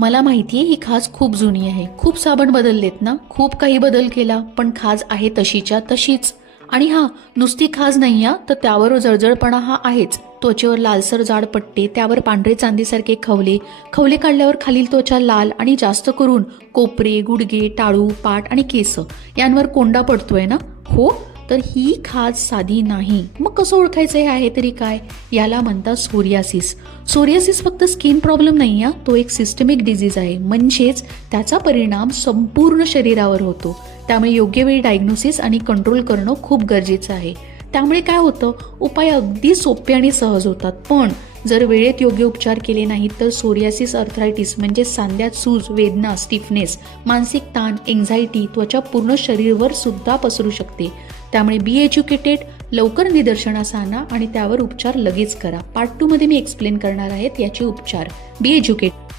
मला माहितीये ही खाज खूप जुनी आहे. खूप साबण बदललेत ना, खूप काही बदल केला, पण खाज आहे तशीच्या तशीच. आणि हा, नुसती खाज नाही हा, तर त्यावर जळजळपणा हा आहेच. त्वचेवर लालसर जाड पट्टे, त्यावर पांढरे चांदीसारखे खवले, खवले काढल्यावर खालील त्वचा लाल आणि जास्त करून कोपरे, गुडघे, टाळू, पाठ आणि केस यांवर कोंडा पडतोय ना. हो, तर ही खाज साधी नाही. मग कसं ओळखायचं हे आहे तरी काय? याला म्हणतात सोरियासिस. सोरियासिस फक्त स्किन प्रॉब्लेम नाही हा, तो एक सिस्टमिक डिझीज आहे. म्हणजेच त्याचा परिणाम संपूर्ण शरीरावर होतो. त्यामुळे योग्य वेळी डायग्नोसिस आणि कंट्रोल करणं खूप गरजेचं आहे. त्यामुळे काय होतं, उपाय अगदी सोपे आणि सहज होतात. पण जर वेळेत योग्य उपचार केले नाहीत तर सोरियासिस अर्थरायटिस म्हणजे सांध्यात सूज, वेदना, स्टिफनेस, मानसिक ताण, एन्झायटी त्वचा पूर्ण शरीरवर सुद्धा पसरू शकते. त्यामुळे बी एज्युकेटेड, लवकर निदर्शनास आणा आणि त्यावर उपचार लगेच करा. पार्ट 2 मध्ये मी एक्सप्लेन करणार आहेत याचे उपचार. बी एज्युकेटेड.